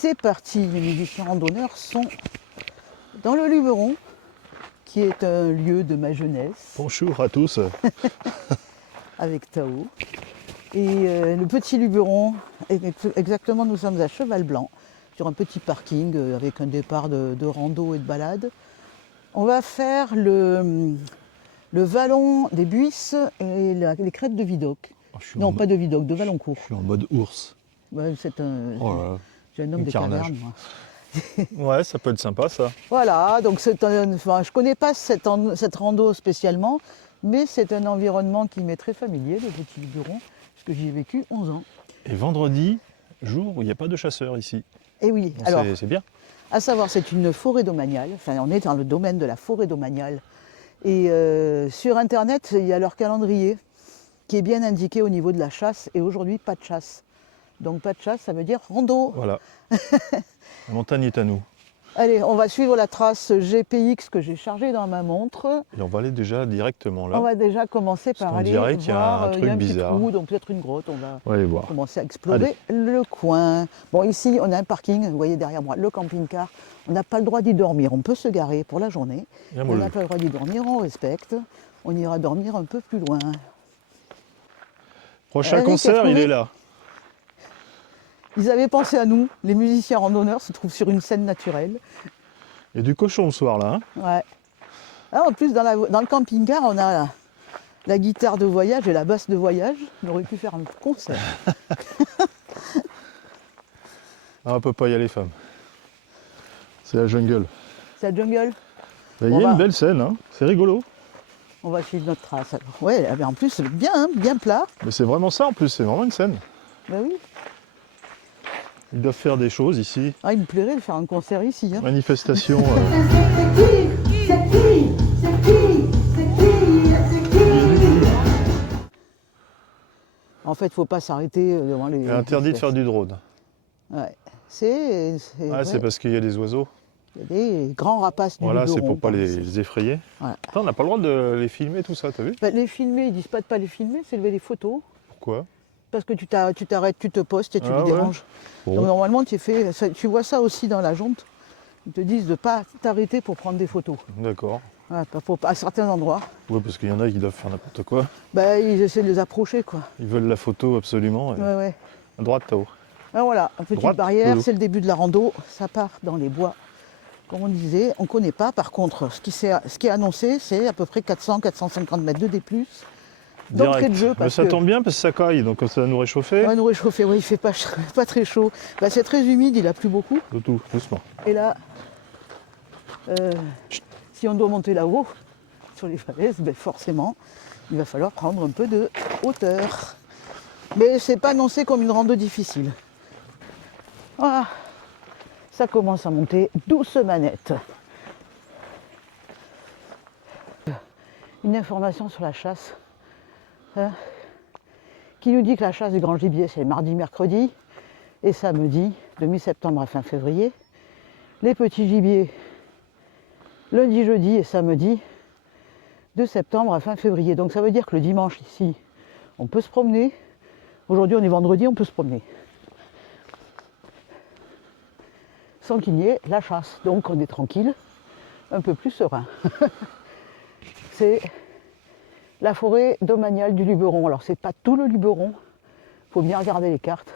C'est parti, les musiciens randonneurs sont dans le Luberon, qui est un lieu de ma jeunesse, Bonjour à tous. avec Tao. Et le petit Luberon, exactement, nous sommes à Cheval Blanc, sur un petit parking avec un départ de rando et de balade. On va faire le vallon des Buisses et les crêtes de Vidocq. Non, pas de Vidocq, de Valloncourt. Je suis en mode ours. Ouais, c'est un, Oh là là. j'ai un homme de carnage. caverne, moi. Ouais, ça peut être sympa ça. Voilà, donc je ne connais pas cette rando spécialement, mais c'est un environnement qui m'est très familier, le petit Luberon, puisque j'y ai vécu 11 ans. Et vendredi, jour où il n'y a pas de chasseurs ici. Et oui, Bon, alors, c'est bien. à savoir, c'est une forêt domaniale, enfin on est dans le domaine de la forêt domaniale. Et sur Internet, il y a leur calendrier qui est bien indiqué au niveau de la chasse, et aujourd'hui, pas de chasse. Donc pas de chasse, ça veut dire rando. Voilà. La montagne est à nous. Allez, on va suivre la trace GPX que j'ai chargée dans ma montre. Et on va aller déjà directement là. On va déjà commencer par qu'on aller dirait qu'il y a voir, un il y truc a un petit bizarre. trou, donc peut-être une grotte, on va On va aller voir. commencer à explorer le coin. Bon, ici, on a un parking, vous voyez derrière moi, le camping-car. On n'a pas le droit d'y dormir, on peut se garer pour la journée. Bien On mollo. n'a pas le droit d'y dormir, on respecte. On ira dormir un peu plus loin. Prochain Allez, concert, qu'est-ce il qu'on est là. Ils avaient pensé à nous, les musiciens randonneurs se trouvent sur une scène naturelle. Il y a du cochon le soir là. Hein. Ouais. Ah, en plus, dans le camping-car, on a la guitare de voyage et la basse de voyage. On aurait pu faire un concert. Ah, on peut pas y aller, femme. C'est la jungle. C'est la jungle. Il y a une belle scène, hein. C'est rigolo. On va suivre notre trace alors. Ouais, mais en plus, c'est bien, hein, bien plat. Mais c'est vraiment ça en plus, c'est vraiment une scène. Ben oui. Ils doivent faire des choses ici. Ah, il me plairait de faire un concert ici. Hein. Manifestation. En fait, il ne faut pas s'arrêter devant les. Il est interdit de faire du drone. Ouais. C'est C'est parce qu'il y a des oiseaux. Il y a des grands rapaces du Voilà, c'est Luberon, pour pas par ici. les effrayer. Voilà. Attends, on n'a pas le droit de les filmer, tout ça, t'as vu? Ben, les filmer, ils disent pas de pas les filmer, c'est lever des photos. Pourquoi? Parce que tu t'arrêtes, tu te postes et tu les ouais. déranges. Bon. Donc normalement, tu vois ça aussi dans la junte. Ils te disent de ne pas t'arrêter pour prendre des photos. D'accord. Voilà, à certains endroits. Ouais, parce qu'il y en a qui doivent faire n'importe quoi. Ben, ils essaient de les approcher, quoi. Ils veulent la photo absolument. Et... Ouais, ouais. À droite, Tao. Ah, voilà, une petite Droite, barrière, Lolo. c'est le début de la rando. Ça part dans les bois. Comme on disait, on ne connaît pas. Par contre, ce qui est annoncé, c'est à peu près 400-450 mètres de D+. D'entrée de jeu. Mais ça tombe bien parce que ça caille, donc ça va nous réchauffer. On va nous réchauffer, oui, il ne fait pas très chaud. Ben, c'est très humide, il a plu beaucoup. Tout, doucement. Et là, si on doit monter là-haut, sur les falaises, ben forcément, il va falloir prendre un peu de hauteur. Mais c'est pas annoncé comme une rando difficile. Voilà, ça commence à monter douce manette. Une information sur la chasse, hein, qui nous dit que la chasse du grand gibier, c'est mardi, mercredi et samedi, de mi-septembre à fin février. Les petits gibiers, lundi, jeudi et samedi, de septembre à fin février. Donc ça veut dire que le dimanche ici, on peut se promener. Aujourd'hui on est vendredi, on peut se promener. Sans qu'il y ait la chasse. Donc on est tranquille, un peu plus serein. C'est la forêt domaniale du Luberon. Alors c'est pas tout le Luberon, il faut bien regarder les cartes.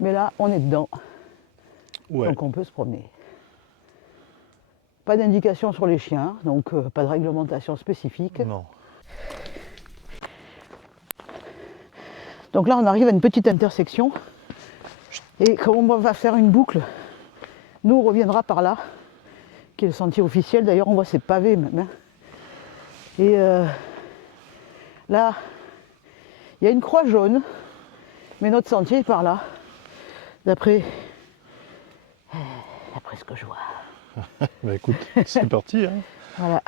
Mais là on est dedans. Ouais. Donc on peut se promener. Pas d'indication sur les chiens, donc pas de réglementation spécifique. Non. Donc là, on arrive à une petite intersection. Et comme on va faire une boucle, nous, on reviendra par là, qui est le sentier officiel. D'ailleurs, on voit ces pavés même. Hein. Et là, il y a une croix jaune, mais notre sentier est par là, d'après ce que je vois. Bah écoute, c'est parti. Hein. Voilà.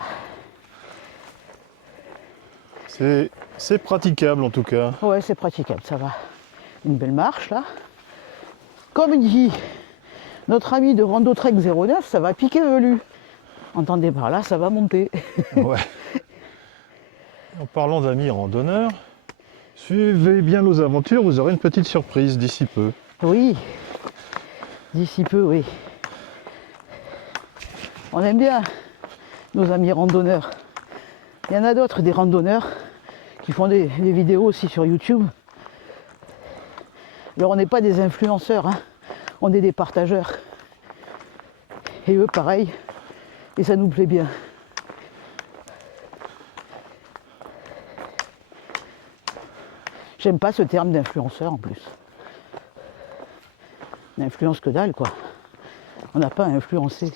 C'est praticable en tout cas. Ouais, c'est praticable, ça va. Une belle marche là. Comme dit notre ami de Rando Trek 09, ça va piquer velu. Entendez par là, ça va monter. Ouais. En parlant d'amis randonneurs, suivez bien nos aventures, vous aurez une petite surprise d'ici peu. Oui. D'ici peu, oui. On aime bien nos amis randonneurs. Il y en a d'autres, des randonneurs, qui font des vidéos aussi sur YouTube. Alors on n'est pas des influenceurs, hein. On est des partageurs. Et eux, pareil. Et ça nous plaît bien. J'aime pas ce terme d'influenceur en plus. On n'influence que dalle, quoi. On n'a pas à influencer.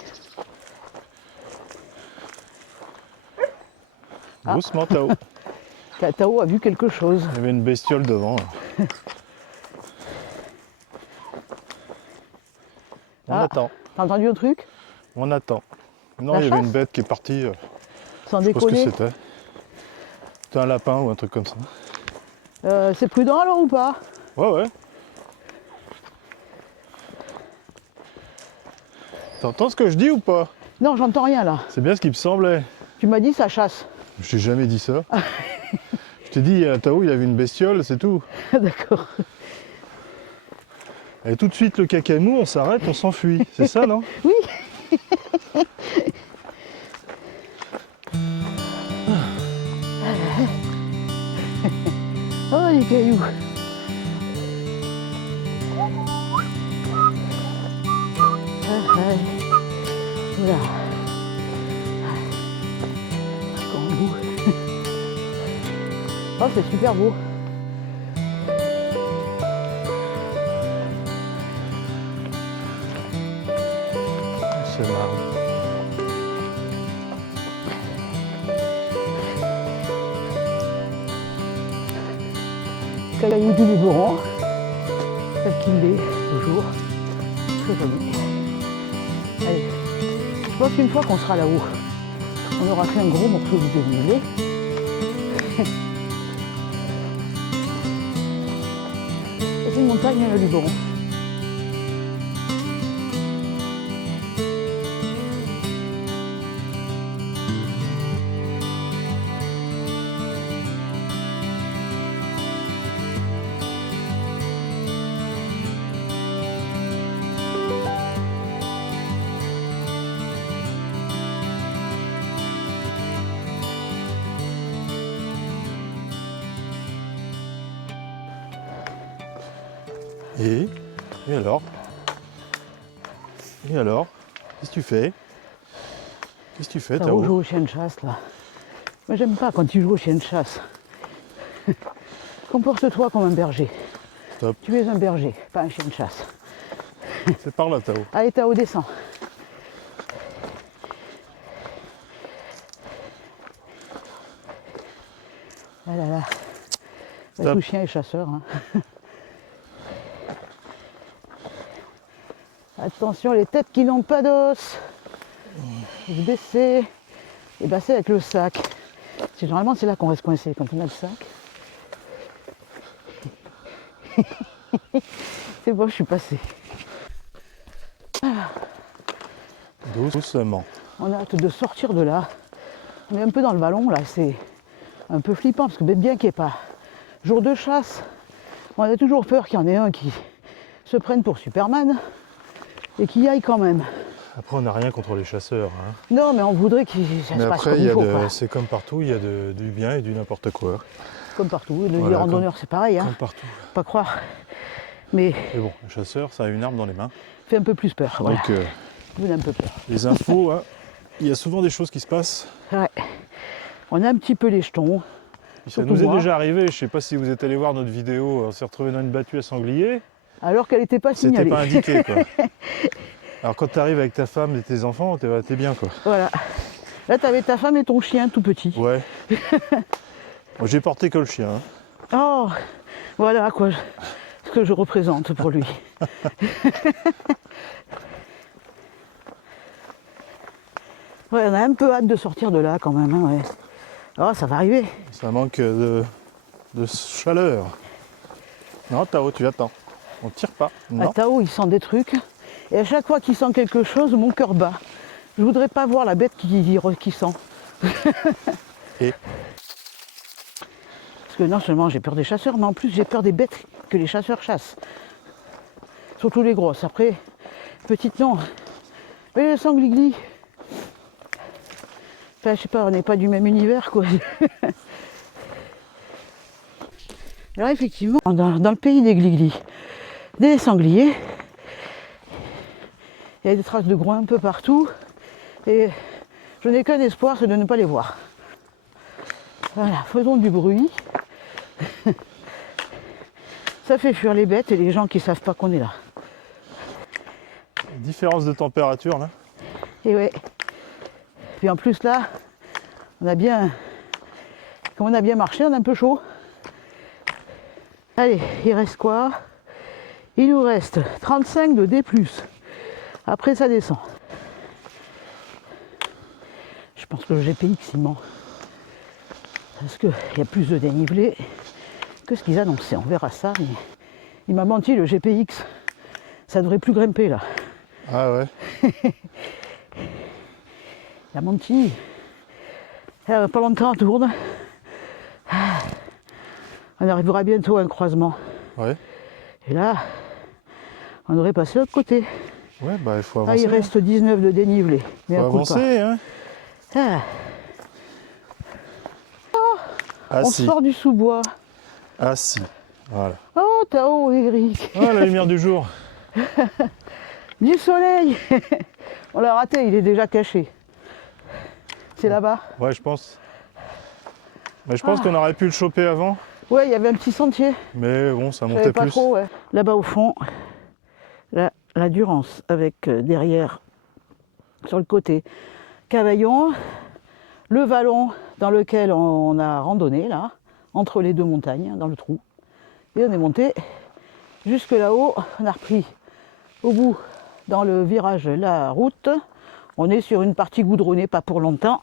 Doucement, Tao. Tao a vu quelque chose. Il y avait une bestiole devant. Là. On Ah. attend. T'as entendu un truc? On attend. Non, La il y avait chasse une bête qui est partie. Sans Je sais pas ce que déconner. c'était. C'était un lapin ou un truc comme ça. C'est prudent alors ou pas? Ouais, ouais. T'entends ce que je dis ou pas? Non, j'entends rien là. C'est bien ce qui me semblait. Tu m'as dit ça chasse. Je t'ai jamais dit ça. Je t'ai dit, à Tao, il y avait une bestiole, c'est tout. D'accord. Et tout de suite, le cacamou, on s'arrête, on s'enfuit. C'est ça, non? Oui. Oh les cailloux. Voilà. Kangou. Oh, c'est super beau. C'est marrant. Caillou du Luberon, tel qu'il est, toujours. Très joli. Allez, je pense qu'une fois qu'on sera là-haut, on aura fait un gros morceau du dénivelé. C'est une montagne, le Luberon. Et alors? Et alors? Qu'est-ce que tu fais? Qu'est-ce que tu fais, Ça Tao? joue au chien de chasse, là. Moi, j'aime pas quand tu joues au chien de chasse. Comporte-toi comme un berger. Top. Tu es un berger, pas un chien de chasse. C'est par là, Tao. Allez, Tao, descends. Ah là là. Stop. Tout chien est chasseur. Hein. Attention, les têtes qui n'ont pas d'os. Vous baissez. Et baissez avec le sac. Généralement, c'est là qu'on reste coincé, quand on a le sac. C'est bon, je suis passée. Doucement. On a hâte de sortir de là. On est un peu dans le vallon, là. C'est un peu flippant, parce que bien qu'il n'y ait pas jour de chasse, on a toujours peur qu'il y en ait un qui se prenne pour Superman et qui y aille quand même. Après, on n'a rien contre les chasseurs. Hein. Non, mais on voudrait qu'il ça Mais se passe après, comme il y il a faut, quoi. c'est comme partout, il y a du bien et du n'importe quoi. Comme partout. Les Voilà, randonneurs, c'est pareil, hein. Comme partout. Pas croire. Mais Mais bon, le chasseur, ça a une arme dans les mains. fait un peu plus peur. Voilà. Donc, Vous avez un peu peur. les infos, hein, il y a souvent des choses qui se passent. Ouais. On a un petit peu les jetons. Puis ça Surtout nous est moi. déjà arrivé, je ne sais pas si vous êtes allé voir notre vidéo, on s'est retrouvé dans une battue à sanglier. Alors qu'elle n'était pas C'était signalée. pas indiqué, quoi. Alors quand tu arrives avec ta femme et tes enfants, t'es bien, quoi. Voilà. Là, tu avais ta femme et ton chien tout petit. Ouais. Moi, j'ai porté que le chien. Hein. Oh, voilà quoi, ce que je représente pour lui. Ouais, on a un peu hâte de sortir de là quand même. Hein, ouais. Oh, ça va arriver. Ça manque de chaleur. Non, Tao, tu attends. On tire pas. À Non. Tao, il sent des trucs. Et à chaque fois qu'il sent quelque chose, mon cœur bat. Je voudrais pas voir la bête qui sent. Et Parce que non seulement j'ai peur des chasseurs, mais en plus j'ai peur des bêtes que les chasseurs chassent. Surtout les grosses. Après, Petite non. Mais le sangligli. Enfin, je sais pas, on n'est pas du même univers, quoi. Alors effectivement, dans le pays des gliglis, des sangliers, il y a des traces de groin un peu partout. Et je n'ai qu'un espoir, c'est de ne pas les voir. Voilà, faisons du bruit. Ça fait fuir les bêtes et les gens qui ne savent pas qu'on est là. Différence de température là. Et ouais. Puis en plus là, on a bien, comme on a bien marché, on est un peu chaud. Allez, il reste quoi? Il nous reste 35 de D+. Après ça descend. Je pense que le GPX il ment. Parce qu'il y a plus de dénivelé que ce qu'ils annonçaient. On verra ça. Mais il m'a menti, le GPX. Ça devrait plus grimper là. Ah ouais. Il a menti. Pas longtemps on tourne. On arrivera bientôt à un croisement. Ouais. Et là, on aurait passé de l'autre côté. Ouais, bah il faut Ah, avancer. il reste 19 de dénivelé. Il faut avancer, hein. Ah, Ah on si. sort du sous-bois. Ah si. Voilà. Oh, Tao, Eric. Ah, la lumière du jour. Du soleil. On l'a raté, il est déjà caché. C'est là-bas. Ouais, je pense. Mais je pense qu'on aurait pu le choper avant. Ouais, il y avait un petit sentier. Mais bon, ça Je montait savais pas plus. trop, ouais. Là-bas au fond, la Durance avec derrière, sur le côté, Cavaillon, le vallon dans lequel on a randonné, là, entre les deux montagnes, dans le trou. Et on est monté jusque là-haut. On a repris au bout, dans le virage, la route. On est sur une partie goudronnée, pas pour longtemps.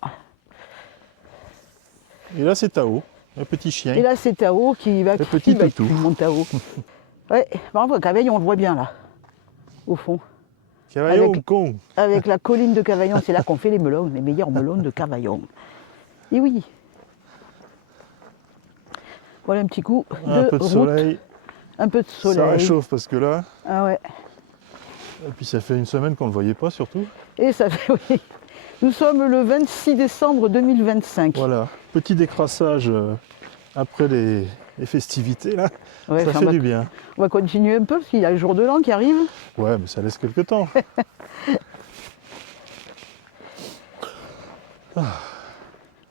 Et là, c'est Tao, un petit chien. Et là, c'est Tao qui va Le petit toutou. mon Tao. Ouais, par exemple, Cavaillon, on le voit bien là, au fond. Cavaillon Avec- con. Avec la colline de Cavaillon, c'est là qu'on fait les melons, les meilleurs melons de Cavaillon. Et oui. Voilà un petit coup Un peu de route, soleil. un peu de Ça soleil. réchauffe parce que là. Ah ouais. Et puis ça fait une semaine qu'on ne le voyait pas surtout. Et ça fait, oui. Nous sommes le 26 décembre 2025. Voilà. Petit décrassage après les festivités là. Ouais, ça enfin, fait on va- du bien. On va continuer un peu parce qu'il y a le jour de l'an qui arrive. Ouais, mais ça laisse quelques temps.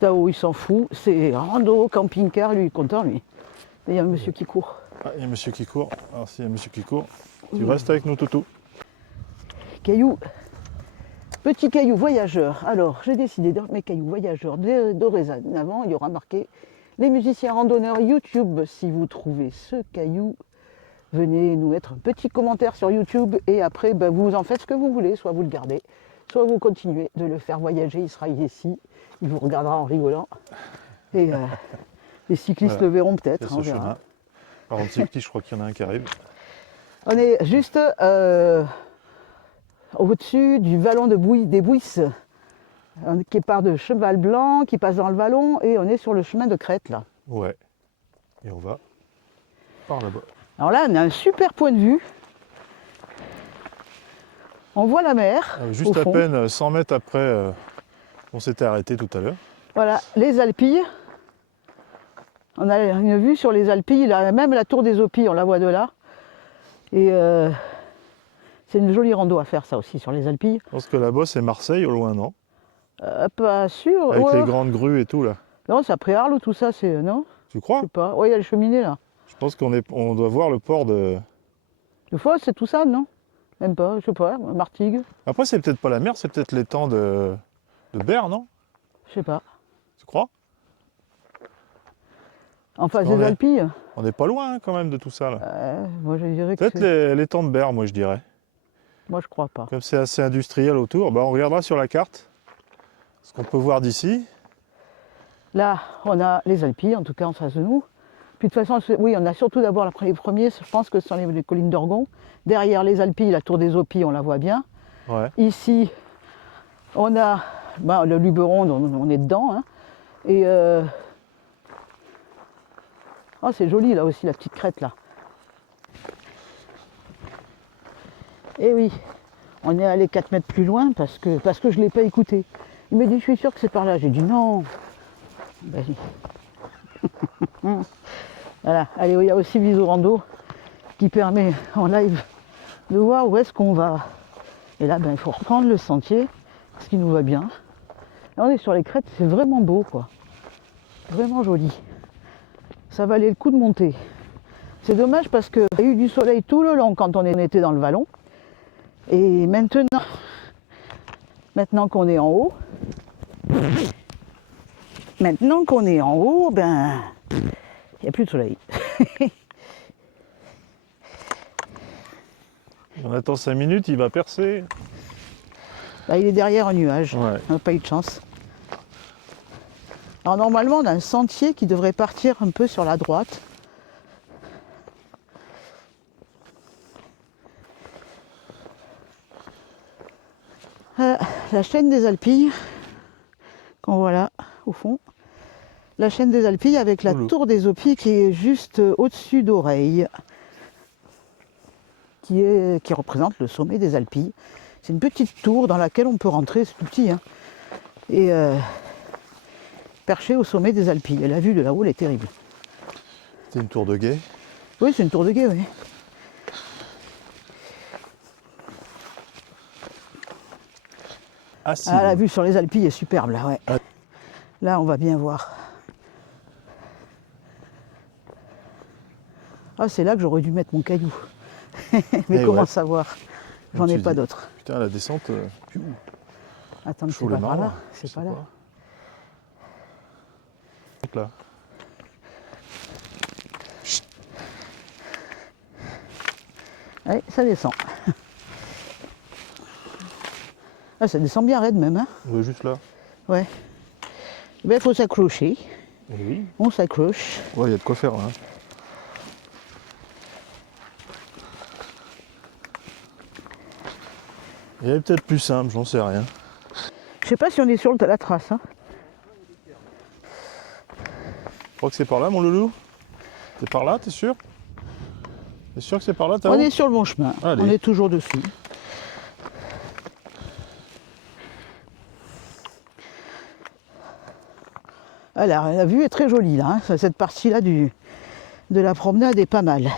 Tao, il s'en fout. C'est rando, camping-car, lui, il est content, lui. Et il y a un monsieur qui court. Ah, il y a un monsieur qui court. Alors s'il y a un monsieur qui court, tu restes avec nous, Toutou. Caillou. Petit caillou voyageur. Alors, j'ai décidé de mes cailloux voyageurs dorénavant. Il y aura marqué les musiciens randonneurs YouTube. Si vous trouvez ce caillou, venez nous mettre un petit commentaire sur YouTube et après, ben, vous en faites ce que vous voulez. Soit vous le gardez, soit vous continuez de le faire voyager. Il sera ici, il vous regardera en rigolant. Et les cyclistes Voilà. le verront Il y a peut-être. ce On verra. chemin. Par contre, cycliste, je crois qu'il y en a un qui arrive. On est juste au-dessus du vallon des Bouisses, qui part de Cheval Blanc, qui passe dans le vallon, et on est sur le chemin de crête là. Ouais. Et on va par là-bas. Alors là, on a un super point de vue. On voit la mer. Juste au à fond. peine 100 mètres après, on s'était arrêté tout à l'heure. Voilà, les Alpilles. On a une vue sur les Alpilles, là, même la tour des Opilles, on la voit de là. Et c'est une jolie rando à faire ça aussi sur les Alpilles. Je pense que là-bas, c'est Marseille au loin, non? Pas sûr. Avec ouais. les grandes grues et tout là. Non, c'est après Arles tout ça, c'est. Non? Tu Je crois? sais pas. Ouais, il y a les cheminées là. Je pense on doit voir le port de. Le Fosse, c'est tout ça, non? Même pas, je sais pas, Martigues, Après, c'est peut-être pas la mer, c'est peut-être l'étang de Berre, non? je sais pas. Tu crois? En face qu'on des est- Alpilles, On n'est pas loin hein, quand même de tout ça là. moi je dirais que Peut-être c'est... l'étang de Berre, moi je dirais. Moi je crois pas. Comme c'est assez industriel autour, bah, on regardera sur la carte ce qu'on peut voir d'ici. Là, on a les Alpilles, en tout cas en face de nous. Puis de toute façon, oui, on a surtout d'abord les premiers, je pense que ce sont les collines d'Orgon. Derrière les Alpilles, la tour des Opilles, on la voit bien. Ouais. Ici, on a le Luberon, on est dedans. Hein. Et oh, c'est joli là aussi, la petite crête là. Et oui, On est allé 4 mètres plus loin parce que je ne l'ai pas écouté. Il m'a dit, je suis sûr que c'est par là. J'ai dit non. Ben, voilà, allez, il y a aussi Viso Rando qui permet en live de voir où est-ce qu'on va. Et là, ben, il faut reprendre le sentier, ce qui nous va bien. Là, on est sur les crêtes, c'est vraiment beau, quoi. Vraiment joli. Ça valait le coup de monter. C'est dommage parce qu'il y a eu du soleil tout le long quand on était dans le vallon. Et maintenant qu'on est en haut, ben, il n'y a plus de soleil. On attend 5 minutes, il va percer. Là, il est derrière un nuage. Ouais. On n'a pas eu de chance. Alors normalement, on a un sentier qui devrait partir un peu sur la droite. La chaîne des Alpilles, qu'on voit là au fond. La chaîne des Alpilles avec la tour des Opis qui est juste au-dessus d'Oreille, qui représente le sommet des Alpilles. C'est une petite tour dans laquelle on peut rentrer, c'est tout petit, hein, et perché au sommet des Alpilles. Et la vue de là-haut, elle est terrible. C'est une tour de guet. Oui, c'est une tour de guet, oui. Ah si. Ah, la vue sur les Alpilles est superbe, là, ouais. Ah. Là, on va bien voir. Ah, c'est là que j'aurais dû mettre mon caillou. Mais comment savoir? J'en ai pas d'autres. Putain, la descente. Attends, c'est pas par là. C'est pas là. Là. Ouais, ça descend. Ah, ça descend bien raide même, hein? On va juste là. Ouais. Il faut s'accrocher. Oui. On s'accroche. Ouais, il y a de quoi faire là. Il est peut-être plus simple, j'en sais rien. Je sais pas si on est sur la trace, hein. Je crois que c'est par là, mon loulou. C'est par là, t'es sûr? T'es sûr que c'est par là, On est sur le bon chemin. Allez. On est toujours dessus. Alors, la vue est très jolie là, hein. Cette partie-là de la promenade est pas mal.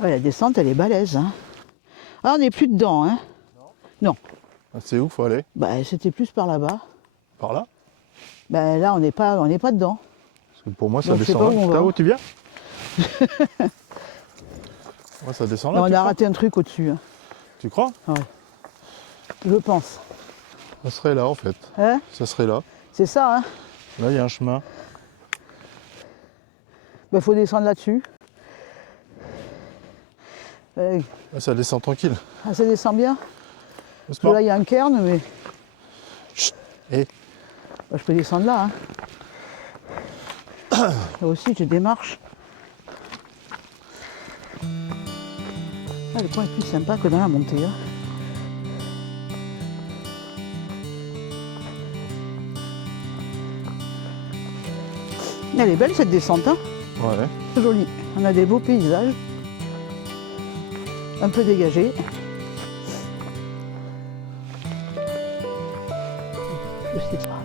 Ouais, la descente, elle est balèze, hein. Ah, on n'est plus dedans, hein. Non. Ah, c'est où faut aller? Bah, c'était plus par là-bas. Par là? Bah, là, on n'est pas dedans. Parce que pour moi, ça Donc, je sais descend pas où on là. va. Tao, tu viens? Ouais, ça descend là. Non, tu on a crois? raté un truc au-dessus, hein. Tu crois? Ouais. Je pense. Ça serait là en fait. Hein? Ça serait là. C'est ça, hein. Là, il y a un chemin. Bah, faut descendre là-dessus. Là, ça descend tranquille. Ah, ça descend bien. Parce que Doucement. là, il y a un cairn, mais Chut. Et bah, je peux descendre là, hein. Là aussi, j'ai des marches. Ah, le coin est plus sympa que dans la montée, hein. Elle est belle cette descente, hein. ouais. C'est joli. On a des beaux paysages. Un peu dégagés. Je sais pas.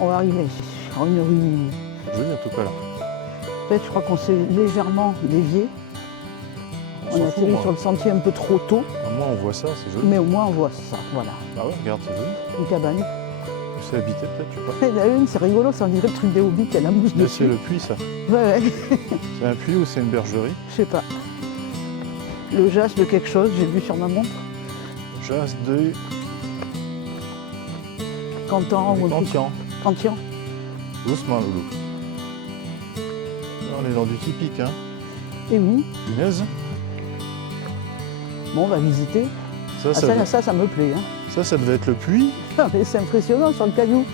On va arriver sur une rue. Joli en tout cas là. En fait, je crois qu'on s'est légèrement dévié. On s'en a fout, atterri moi. sur le sentier un peu trop tôt, Au moins on voit ça, c'est joli. mais au moins on voit ça. Voilà, Ah ouais, regarde, c'est joli. une cabane. C'est habité peut-être, je sais pas. La une, c'est rigolo, ça on dirait le truc des hobbits, il y a la mousse Mais dessus. c'est le puits ça. Ouais, ouais, C'est un puits ou c'est une bergerie? je sais pas. Le jas de quelque chose, j'ai vu sur ma montre. Jas de Cantan ou Cantian. Cantian. Doucement, loulou. Là, on est dans du typique, hein. Et oui, Punaise. bon, on va visiter. Ça, Ah, ça me plaît, hein. ça devait être le puits. Ah, mais c'est impressionnant sur le caillou.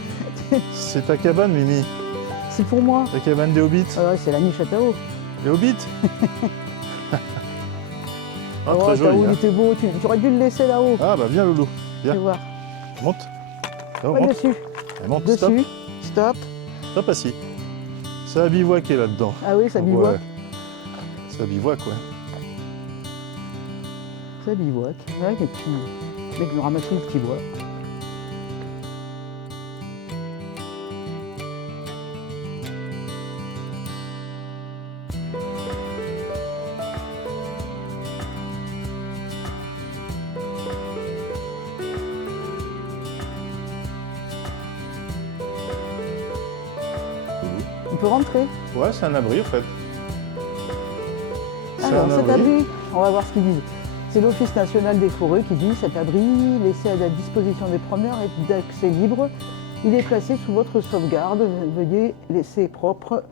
C'est ta cabane, Mimi. C'est pour moi. Ta cabane des hobbits. Ah ouais, c'est la niche à Tao. Les hobbits. Ah, Oh, très joli. Tao, il Hein. était beau, tu aurais dû le laisser là-haut. Ah, bah viens, loulou. Tu Viens. vas voir. Monte. Tao, Ouais, monte. dessus. Allez, monte, stop. Dessus. Stop. Top assis. Ça a bivouaqué là-dedans. Ah oui, ça bivouaque. Ouais. Ça bivouaque, ouais. Ça bivouaque. Ouais, et puis, le mec nous ramasse le petit bois. On peut rentrer. Ouais, c'est un abri en fait. C'est Alors, un cet abri, on va voir ce qu'ils disent. C'est l'Office national des forêts qui dit cet abri, laissé à la disposition des promeneurs et d'accès libre, il est placé sous votre sauvegarde. Veuillez laisser propre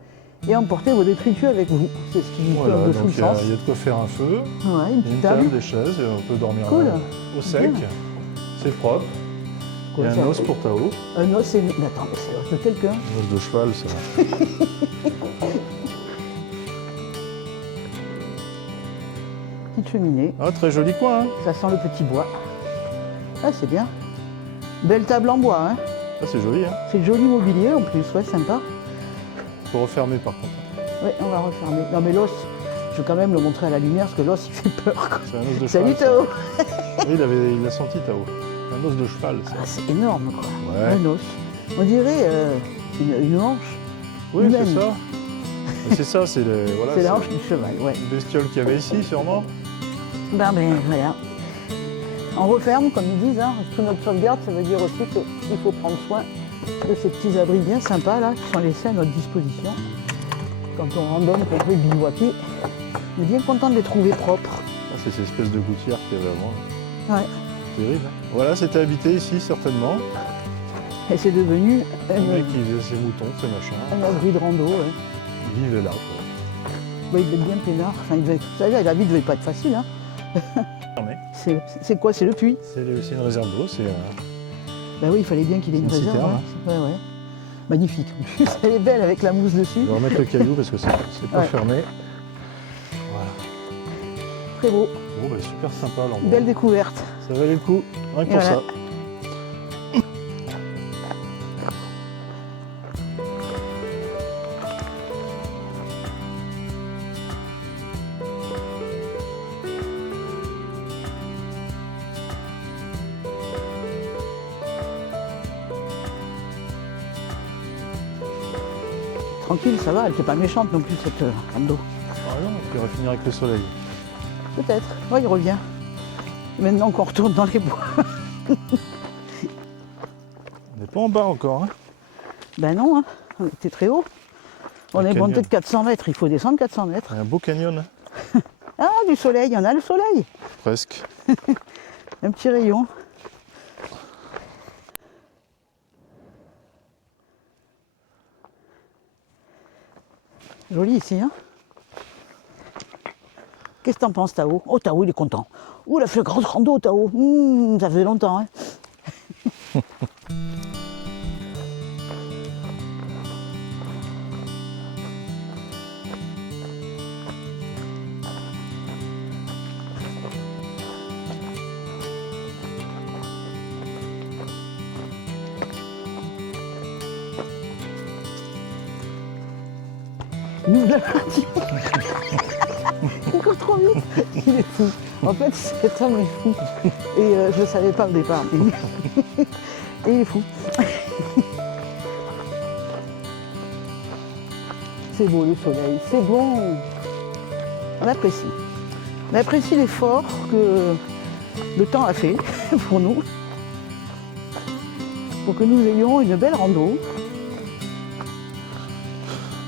et emporter vos détritus avec vous. C'est ce qui dit Voilà, de tout donc le il y, a sens. il y a de quoi faire un feu, Ouais, une une petite table, table. des chaises, et on peut dormir Cool. au sec. Bien. C'est propre. Il y a Quoi, un ça os pour Tao. Un os, c'est... Mais attends, mais c'est l'os de quelqu'un. Un os de cheval, ça. Petite cheminée. Ah, très joli coin, hein. Ça sent le petit bois. Ah, c'est bien. Belle table en bois, hein. Ah, c'est joli, hein. C'est joli mobilier en plus, ouais, sympa. Faut refermer par contre. Ouais, on va refermer. Non mais l'os, je vais quand même le montrer à la lumière parce que l'os il fait peur. Quoi. C'est un os de Salut cheval. Tao. ça. Oui, il a senti Tao. Un os de cheval, ça. Ah, c'est énorme quoi. Ouais. Un os. On dirait une hanche. Oui, humaine. c'est ça. Mais c'est ça, c'est le. Voilà, C'est la hanche du cheval, ouais. une bestiole qu'il y avait ici, sûrement. Ben voilà. On referme, comme ils disent, hein. Sous notre sauvegarde, ça veut dire aussi qu'il faut prendre soin de ces petits abris bien sympas là, qui sont laissés à notre disposition. Quand on randonne, qu'on peut bivouaquer, on est bien content de les trouver propres. Ah, c'est cette espèce de gouttière qu'il y avait avant. Ouais. Terrible. Hein. Voilà, c'était habité ici, certainement. Et c'est devenu Le mec qui faisait ses moutons, ses machins. un abri de rando. Ouais. Il vivait là. Quoi. Bah, il devait être bien peinard. Enfin, vous savez, la vie ne devait pas être facile. Hein. Fermé. C'est quoi? C'est le puits? C'est une réserve d'eau, c'est. Bah oui, il fallait bien qu'il ait une C'est une réserve. citerne, Ouais. Ouais. Magnifique. En plus, elle est belle avec la mousse dessus. On va remettre le caillou parce que c'est pas Ouais. fermé. Voilà. Très beau. Bon, bah, super sympa l'endroit. Belle découverte. Ça valait le coup, rien que Et pour voilà. ça. Tranquille, ça va. Elle n'était pas méchante non plus, cette rando. Ah non, on pourrait finir avec le soleil. Peut-être. Ouais, il revient. Maintenant qu'on retourne dans les bois. On n'est pas en bas encore, hein. Ben non, hein. On était très haut. On Un est monté canyon. de 400 mètres. Il faut descendre 400 mètres. Un beau canyon, hein. Ah, du soleil. Il y en a le soleil. Presque. Un petit rayon. Joli ici, hein. Qu'est-ce que t'en penses, Tao? Oh, Tao, il est content. Oh, il a fait grosse rando, Tao. Ça faisait longtemps, hein. Il ouvre la partie. Il court trop vite. Il est fou. En fait, cet homme est fou. Et je ne le savais pas au départ. Et il est fou. C'est beau le soleil, c'est bon. On apprécie. On apprécie l'effort que le temps a fait pour nous. Pour que nous ayons une belle rando.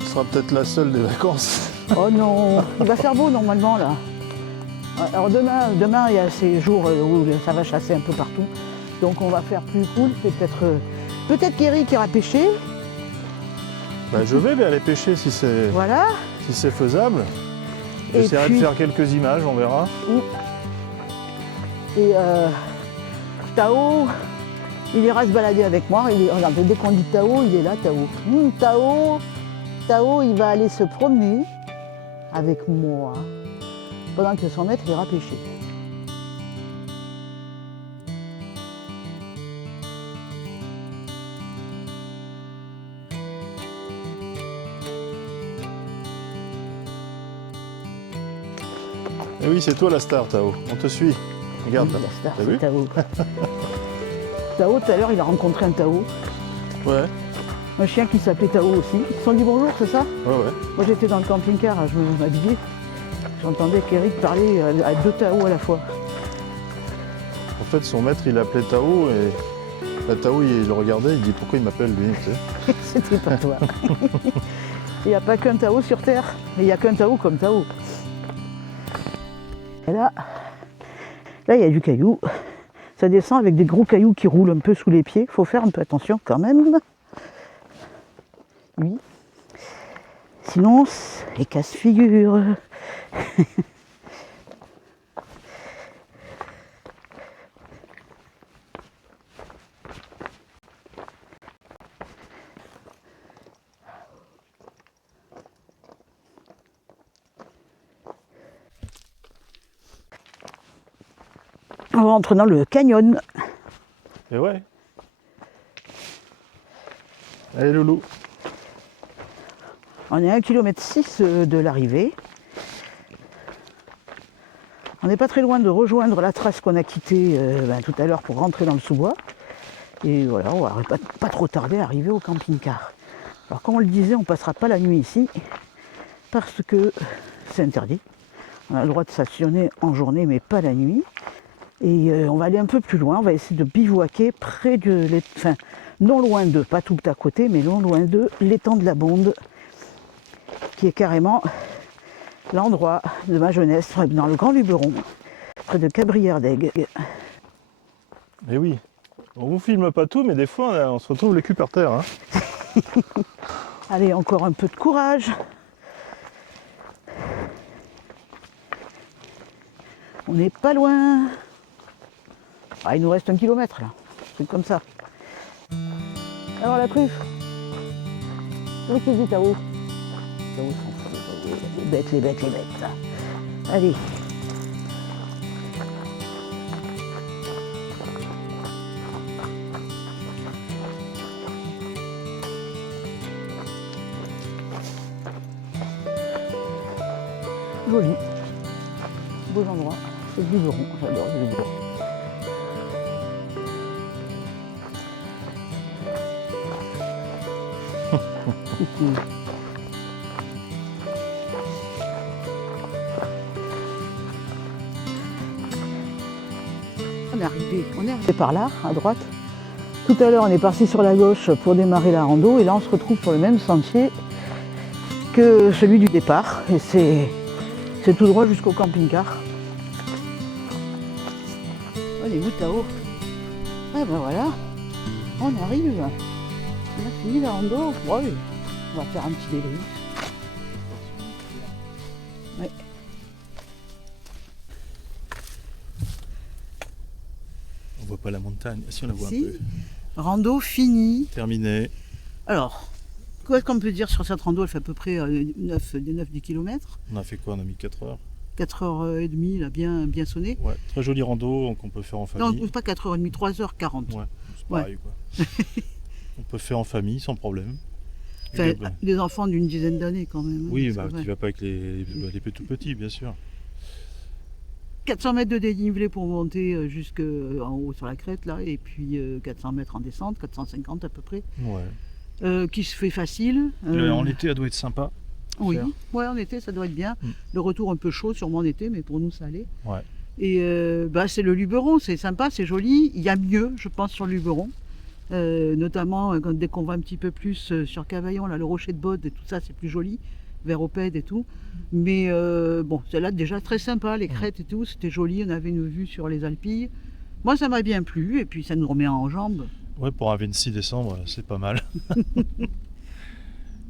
Ce sera peut-être la seule des vacances. Oh non, il va faire beau normalement là. Alors demain il y a ces jours où ça va chasser un peu partout. Donc on va faire plus cool. Peut-être qu'Eric ira pêcher. Bah, je vais aller pêcher si c'est Voilà. faisable. Et J'essaierai puis- de faire quelques images, on verra. Et Tao, il ira se balader avec moi. Regarde, dès qu'on dit Tao, il est là, Tao. Tao, il va aller se promener avec moi pendant que son maître ira pêcher. Eh oui, c'est toi la star, Tao. On te suit. Regarde Oui, là. la star, T'as c'est vu? Tao. Tao, tout à l'heure, il a rencontré un Tao. Ouais, Un chien qui s'appelait Tao aussi. Ils se sont dit bonjour, c'est ça? ouais, ouais. Moi, j'étais dans le camping-car, je m'habillais. J'entendais qu'Eric parlait à deux Tao à la fois. En fait, son maître, il l'appelait Tao et la Tao, il le regardait, il dit pourquoi il m'appelle lui, tu sais. C'était pas toi. Il n'y a pas qu'un Tao sur Terre, mais il n'y a qu'un Tao comme Tao. Et là, il y a du caillou. Ça descend avec des gros cailloux qui roulent un peu sous les pieds. Il faut faire un peu attention quand même. Oui. Sinon, les casse-figures. On rentre dans le canyon. Et ouais. Allez, Loulou. On est à 1,6 km de l'arrivée. On n'est pas très loin de rejoindre la trace qu'on a quittée tout à l'heure pour rentrer dans le sous-bois. Et voilà, on va pas trop tarder à arriver au camping-car. Alors comme on le disait, on ne passera pas la nuit ici parce que c'est interdit. On a le droit de stationner en journée mais pas la nuit. Et on va aller un peu plus loin, on va essayer de bivouaquer près de non loin de, pas tout à côté, mais non loin de l'étang de la Bonde, qui est carrément l'endroit de ma jeunesse, dans le Grand Luberon, près de Cabrières d'Aigues. Eh oui. On vous filme pas tout, mais des fois, on se retrouve le cul par terre. Hein. Allez, encore un peu de courage. On n'est pas loin. Ah, il nous reste 1 kilomètre là, un truc comme ça. Alors la truffe. Oui, qui dit Tao. Tao s'en fout. Les bêtes, les bêtes, les bêtes. Allez. Joli. Beaux endroits. C'est du Luberon. J'adore le Luberon. On est arrivé par là, à droite. Tout à l'heure, on est parti sur la gauche pour démarrer la rando. Et là, on se retrouve sur le même sentier que celui du départ. Et c'est tout droit jusqu'au camping-car. On est où, Tao? Ah ben voilà, on arrive. On a fini la rando. Ouais, on va faire un petit débrief. Ouais. On voit pas la montagne. Si, on la voit Si. un peu. Rando finie. Terminé. Alors, qu'est-ce qu'on peut dire sur cette rando? Elle fait à peu près 9-10 km. On a fait quoi? On a mis 4 heures. 4h30, là, bien sonné. Ouais, très jolie rando qu'on peut faire en famille. Non, pas 4h30, 3h40. Ouais, c'est pareil quoi. On peut faire en famille sans problème. Enfin, Et ben, des enfants d'une dizaine d'années quand même. oui, C'est bah, vrai. tu vas pas avec les tout petits, bien sûr. 400 mètres de dénivelé pour monter jusqu'en haut sur la crête, là, et puis 400 mètres en descente, 450 à peu près, Ouais. qui se fait facile. En été, elle doit être sympa. Oui, faire. ouais, en été, ça doit être bien. Mm. Le retour un peu chaud, sûrement en été, mais pour nous, ça allait. Ouais. Et c'est le Luberon, c'est sympa, c'est joli. Il y a mieux, je pense, sur le Luberon. Notamment dès qu'on va un petit peu plus sur Cavaillon, là, le rocher de Bode et tout ça, c'est plus joli, vers Opède et tout. Mais bon, c'est là déjà très sympa, les crêtes et tout, c'était joli, on avait une vue sur les Alpilles. Moi, ça m'a bien plu, et puis ça nous remet en jambes. Ouais, pour un 26 décembre, c'est pas mal.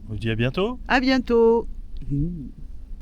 On vous dit à bientôt. À bientôt.